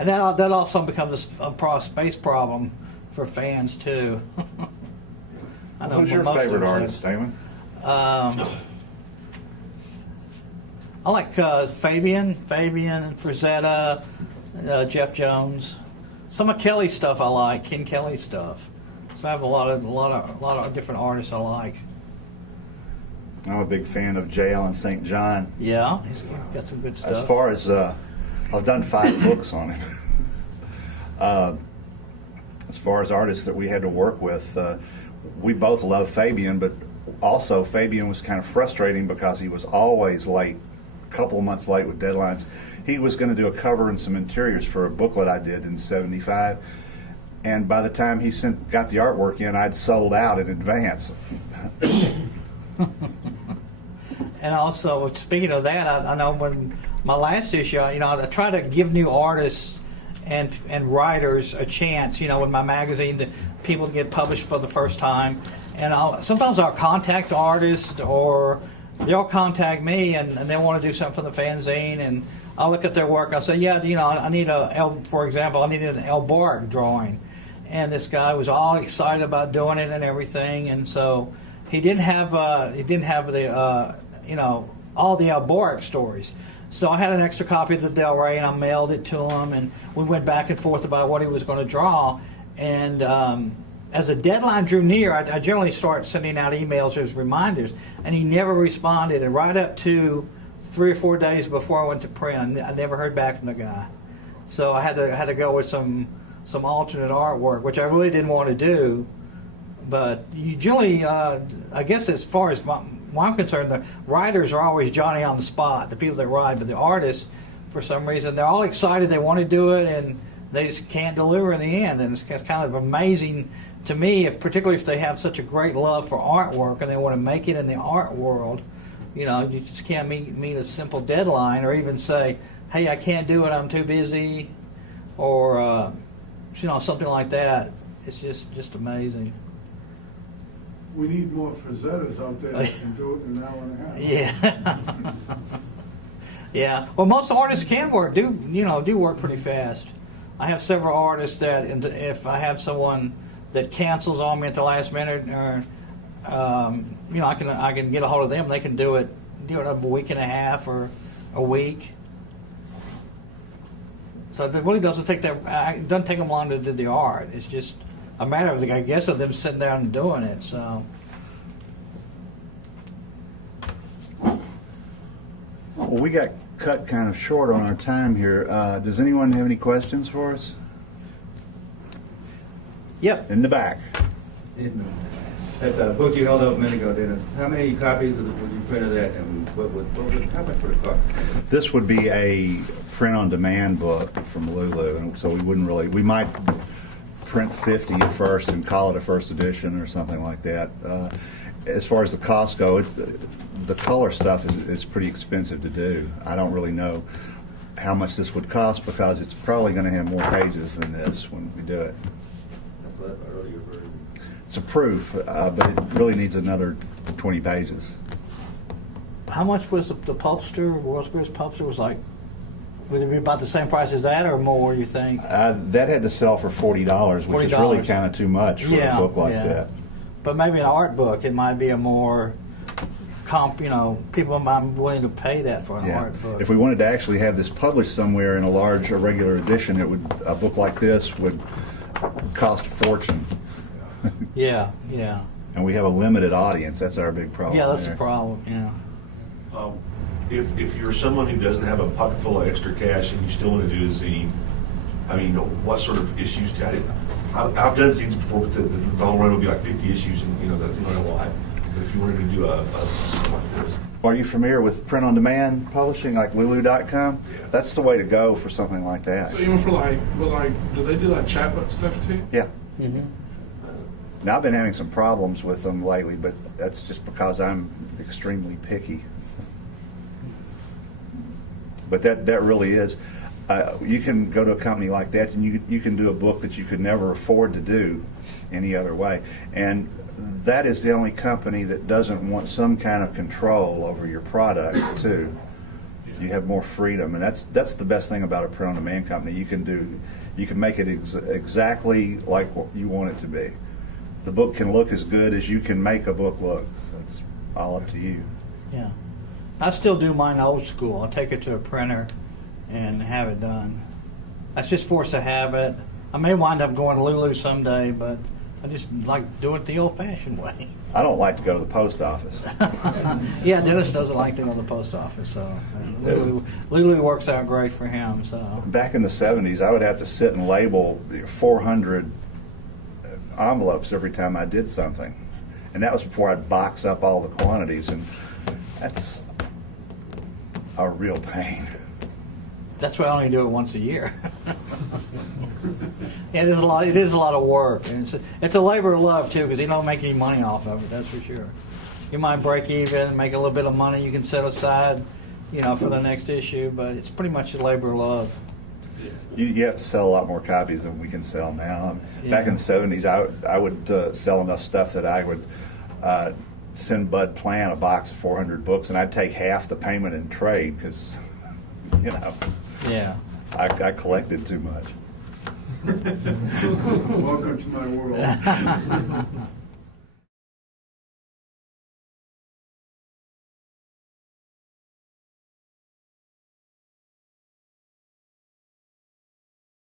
And that also becomes a space problem for fans too. I know. Who's your favorite artist, Damon? I like Fabian and Frazetta, Jeff Jones. Some of Kelly's stuff I like, Ken Kelly's stuff. So I have a lot of different artists I like. I'm a big fan of J. Allen St. John. Yeah, he's got some good stuff. As far as I've done 5 books on him. As far as artists that we had to work with, we both love Fabian, but also Fabian was kind of frustrating because he was always late, a couple of months late with deadlines. He was going to do a cover and some interiors for a booklet I did in '75, and by the time he got the artwork in, I'd sold out in advance. And also, speaking of that, I know when my last issue, I try to give new artists and writers a chance, with my magazine, to people to get published for the first time. And sometimes I'll contact artists, or they'll contact me and they want to do something for the fanzine, and I'll look at their work. I'll say, yeah, I need for example, I needed an El Bark drawing. And this guy was all excited about doing it and everything, and so he didn't have the all the Alboric stories. So I had an extra copy of the Del Rey, and I mailed it to him, and we went back and forth about what he was going to draw. And as the deadline drew near, I generally start sending out emails as reminders, and he never responded. And right up to 3 or 4 days before I went to print, I never heard back from the guy. So I had to go with some alternate artwork, which I really didn't want to do. But you generally, I guess as far as I'm concerned, the writers are always Johnny on the spot, the people that write, but the artists, for some reason, they're all excited, they want to do it, and they just can't deliver in the end. And it's kind of amazing to me, particularly if they have such a great love for artwork and they want to make it in the art world. You just can't meet a simple deadline, or even say, hey, I can't do it, I'm too busy, or something like that. It's just amazing. We need more Frazettas out there that can do it in an hour and a half. Yeah. Yeah. Well, most artists can do work pretty fast. I have several artists that, if I have someone that cancels on me at the last minute, or I can get a hold of them. They can do it in a week and a half or a week. So it really doesn't take them. It doesn't take them long to do the art. It's just a matter of, I guess, of them sitting down and doing it. So. Well, we got cut kind of short on our time here. Does anyone have any questions for us? Yep. In the back. That book you held up a minute ago, Dennis, how many copies would you print of that, and how much would it cost? This would be a print-on-demand book from Lulu, and so we might print 50 at first and call it a first edition or something like that. As far as the cost go, the color stuff is pretty expensive to do. I don't really know how much this would cost, because it's probably going to have more pages than this when we do it. That's an earlier version. It's a proof, but it really needs another 20 pages. How much was the Pulpster, World's Greatest Pulpster? Would it be about the same price as that, or more, you think? That had to sell for $40, which is really kind of too much for a book like that. But maybe an art book, it might be a more people might be willing to pay that for an art book. If we wanted to actually have this published somewhere in a large or regular edition, a book like this would cost a fortune. Yeah. And we have a limited audience. That's our big problem. Yeah, that's the problem. Yeah. If you're someone who doesn't have a pocket full of extra cash and you still want to do a zine, I mean, what sort of issues? I've done zines before, but the whole run would be like 50 issues, and that's not a lot. But if you wanted to do a something like this. Are you familiar with print-on-demand publishing, like Lulu.com? Yeah. That's the way to go for something like that. So even for do they do chapbook stuff too? Yeah. Mm-hmm. Now, I've been having some problems with them lately, but that's just because I'm extremely picky. But that really is. You can go to a company like that, and you can do a book that you could never afford to do any other way. And that is the only company that doesn't want some kind of control over your product, too. You have more freedom, and that's the best thing about a print-on-demand company. You can make it exactly like what you want it to be. The book can look as good as you can make a book look. So it's all up to you. Yeah. I still do mine old school. I take it to a printer and have it done. That's just force of habit. I may wind up going to Lulu someday, but I just like doing it the old-fashioned way. I don't like to go to the post office. Yeah, Dennis doesn't like to go to the post office, so Lulu works out great for him. So Back in the 70s, I would have to sit and label 400 envelopes every time I did something. And that was before I'd box up all the quantities, and that's a real pain. that's why I only do it once a year. It is a lot. It is a lot of work, and it's a labor of love too, because you don't make any money off of it. That's for sure. You might break even, make a little bit of money you can set aside, for the next issue. But it's pretty much a labor of love. You have to sell a lot more copies than we can sell now. Back in the 70s, I would sell enough stuff that I would send Bud Plant a box of 400 books, and I'd take half the payment in trade because, Yeah. I collected too much. Welcome to my world.